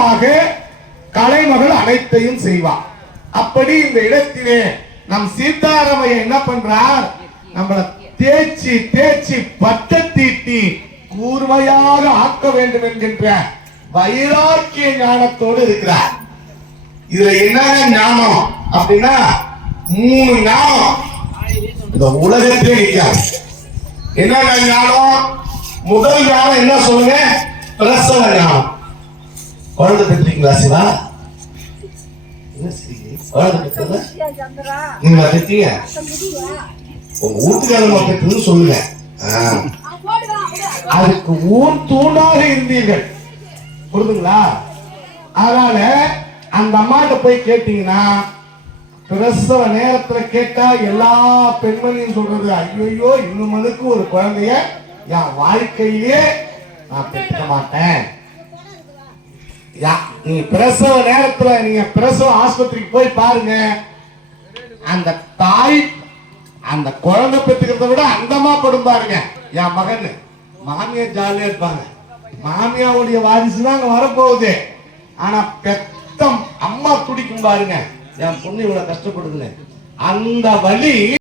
நமக்காக கலைமகள் அனைத்தையும் செய்வார். அப்படி இந்த இடத்திலே நம் சீதாராமையா என்ன பண்றார், நம்மள தேய்ச்சி தேய்ச்சி பட்ட தீட்டி கூர்மையாக ஆக்க வேண்டும் என்கின்ற வைராக்கிய ஞானத்தோடு இருக்கிறார். இதுல என்ன ஞானம் அப்படின்னா 3 ஞானம் இந்த உலகத்திலே இருக்காது. என்ன ஞானம்? முதல் ஞானம் என்ன சொல்லுங்க? பிரசவ ஞானம். குழந்தை பெற்றீங்களா சிவா? குழந்தை பெற்றீங்க? நீங்க பெற்றீங்க? உங்க வீட்டுக்காரங்க பெற்றது சொல்லுங்க. அதுக்கு ஊர் தூணாக இருந்தீர்கள், புரியுதுங்களா? அதனால அந்த அம்மாட்ட போய் கேட்டீங்கன்னா, பிரசவ நேரத்துல கேட்டா எல்லா பெண்மணியும் சொல்றது, ஐயோ இன்னும் ஒரு குழந்தைய என் வாழ்க்கையிலே நான் பெற்ற மாட்டேன். நீ பிரசவ நேரத்துல நீங்க பிரசவ ஆஸ்பத்திரிக்கு போய் பாருங்க, அந்த தாய் அந்த குழந்தை பெற்றுக்கிறத விட அந்தமா படும் பாருங்க. என் மகன் மாமியார் ஜாலியா இருப்பாங்க, மாமியாவுடைய வாரிசு தான் அங்க வரப்போகுது. ஆனா பெத்த அம்மா துடிக்கும் பாருங்க, என் பொண்ணு இவ்வளவு கஷ்டப்படுதுன்னு. அந்த வலி